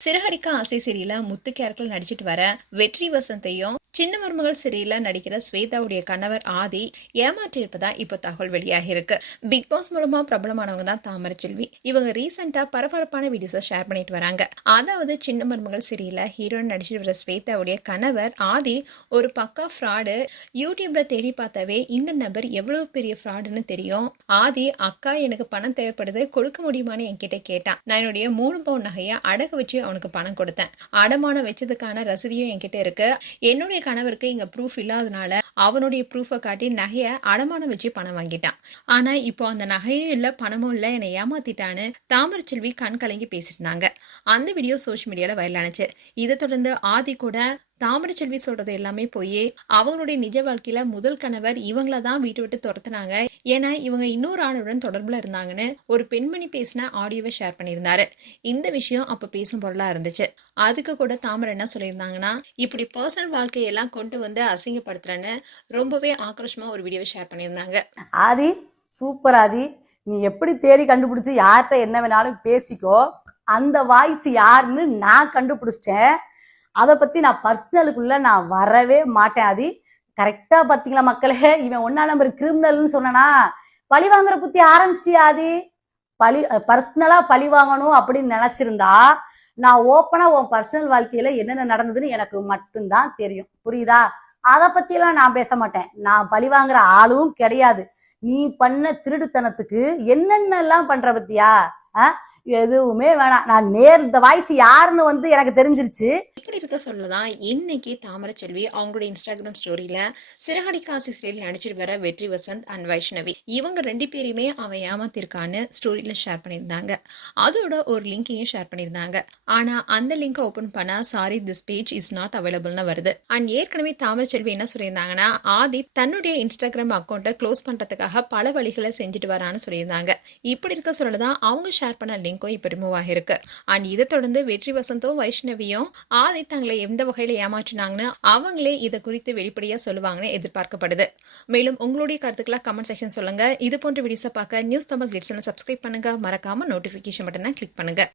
சிறகடிக்க ஆசை சீரியல முத்து கேரக்டர் நடிச்சிட்டு வர வெற்றி வசந்தையும் சின்ன மருமகள் சீரியல்ல நடிக்கிற ஸ்வேதாவுடைய கணவர் ஆதி ஏமாற்றி இருப்பதா இப்போ தகவல் வெளியாகி இருக்கு. பிக் பாஸ் மூலமா பிரபலமானவங்க தான் தாமரைச்செல்வி. இவங்க ரீசெண்டா பரபரப்பான வீடியோஸை ஷேர் பண்ணிட்டு வராங்க. அதாவது சின்ன மருமகள் சீரியல்ல ஹீரோயின் நடிச்சிட்டு வர ஸ்வேதாவுடைய கணவர் ஆதி ஒரு பக்கா ஃப்ராடு. யூடியூப்ல தேடி பார்த்தாவே இந்த நபர் எவ்வளவு பெரிய ஃப்ராடுன்னு தெரியும். ஆதி அக்கா எனக்கு பணம் தேவைப்படுது, கொடுக்க முடியுமான்னு என்கிட்ட கேட்டான். நான் என்னுடைய 3 பவுன் நகையை அடகு வச்சு அவனுக்கு பணம் கொடுத்தேன். அடமானம் வச்சதுக்கான ரசீதியும் என்கிட்ட இருக்கு. என்னுடைய கணவருக்கு இங்க ப்ரூஃப் இல்லாதனால அவனுடைய ப்ரூஃபை காட்டி நகையை அடமானம் வச்சு பணம் வாங்கிட்டான். ஆனா இப்போ அந்த நகையும் இல்ல பணமும் இல்ல, என்னை ஏமாத்திட்டான்னு தாமரைச்செல்வி கண் கலங்கி பேசியிருந்தாங்க. அந்த வீடியோ சோஷியல் மீடியால வைரல் ஆனிச்சு. இதை தொடர்ந்து ஆதி கூட தாமரைச்செல்வி சொல்றது எல்லாமே போய் அவங்களுடைய நிஜ வாழ்க்கையில முதல் கணவர் இவங்கள தான் வீட்டை விட்டு துரத்துனாங்க. ஏன்னா இவங்க இன்னொரு ஆணுடன் தொடர்புல இருந்தாங்கன்னு ஒரு பெண்மணி பேசின ஆடியோவை ஷேர் பண்ணியிருந்தாரு. இந்த விஷயம் அப்ப பேசும் பொருளா இருந்துச்சு. அதுக்கு கூட தாமரை என்ன சொல்லியிருந்தாங்கன்னா, இப்படி பர்சனல் வாழ்க்கையெல்லாம் கொண்டு வந்து அசிங்கப்படுத்துறேன்னு ரொம்பவே ஆக்ரோஷமா ஒரு வீடியோவை ஷேர் பண்ணியிருந்தாங்க. ஆதி சூப்பர் ஆதி, நீ எப்படி தேடி கண்டுபிடிச்சு யார்கிட்ட என்ன வேணாலும் பேசிக்கோ. அந்த வாய்ஸ் யாருன்னு நான் கண்டுபிடிச்சிட்டேன். அதை பத்தி நான் பர்சனலுக்குள்ள நான் வரவே மாட்டேன். ஆதி கரெக்டா பாத்தீங்களா மக்களே, இவன் 1ஆம் நம்பர் கிரிமினல்னு சொன்னா பழி வாங்குற புத்தி ஆரம்பிச்சிட்டியா ஆதி? பர்சனலா பழி வாங்கணும் அப்படின்னு நினைச்சிருந்தா நான் ஓப்பனா உன் பர்சனல் வாழ்க்கையில என்னென்ன நடந்ததுன்னு எனக்கு மட்டும்தான் தெரியும், புரியுதா? அதை பத்தி எல்லாம் நான் பேச மாட்டேன். நான் பழி வாங்குற ஆளும் கிடையாது. நீ பண்ண திருடுத்தனத்துக்கு என்னென்னலாம் பண்ற பத்தியா? எதுவுமே வேணாம். நான் இந்த வாய்ஸ் யாருன்னு வந்து எனக்கு தெரிஞ்சிருச்சு. இப்படி இருக்க சொல்லதான் இன்னைக்கு தாமரைச்செல்வி அவங்களுடைய இன்ஸ்டாகிராம் ஸ்டோரியில சிறகடிக்க ஆசை சீரியல் நடிச்சிட்டு வர வெற்றி வசந்த் அண்ட் வைஷ்ணவி இவங்க 2 பேருமே அவன் ஏமாத்திருக்கான்னு ஸ்டோரியில ஷேர் பண்ணியிருந்தாங்க. அதோட ஒரு லிங்கையும் ஷேர் பண்ணியிருந்தாங்க. ஆனா அந்த லிங்கை ஓபன் பண்ணா sorry this page is not அவைலபிள்னு வருது. அண்ட் ஏற்கனவே தாமரைச்செல்வி என்ன சொல்லியிருந்தாங்கன்னா, ஆதி தன்னுடைய இன்ஸ்டாகிராம் அக்கௌண்ட்டை க்ளோஸ் பண்றதுக்காக பல வழிகளை செஞ்சுட்டு வரான்னு சொல்லியிருந்தாங்க. இப்படி இருக்க சொல்லதான் அவங்க ஷேர் பண்ண லிங்கும் இப்ப ரிமூவ் ஆகிருக்கு. அண்ட் இதை தொடர்ந்து வெற்றி வசந்தும் வைஷ்ணவியும் ஆதி தங்களை எந்த வகையில ஏமாற்றினாங்கன்னு அவங்களே இதை குறித்து வெளிப்படையா சொல்லுவாங்கன்னு எதிர்பார்க்கப்படுது. மேலும் உங்களுடைய கருத்துக்களை கமெண்ட் செக்ஷன் சொல்லுங்க. இது போன்ற வீடியோஸை பார்க்க நியூஸ் தமிழ் கிளிட்ஸ் சப்ஸ்கிரைப் பண்ணுங்க. மறக்காம நோட்டிபிகேஷன் பட்டனை கிளிக் பண்ணுங்க.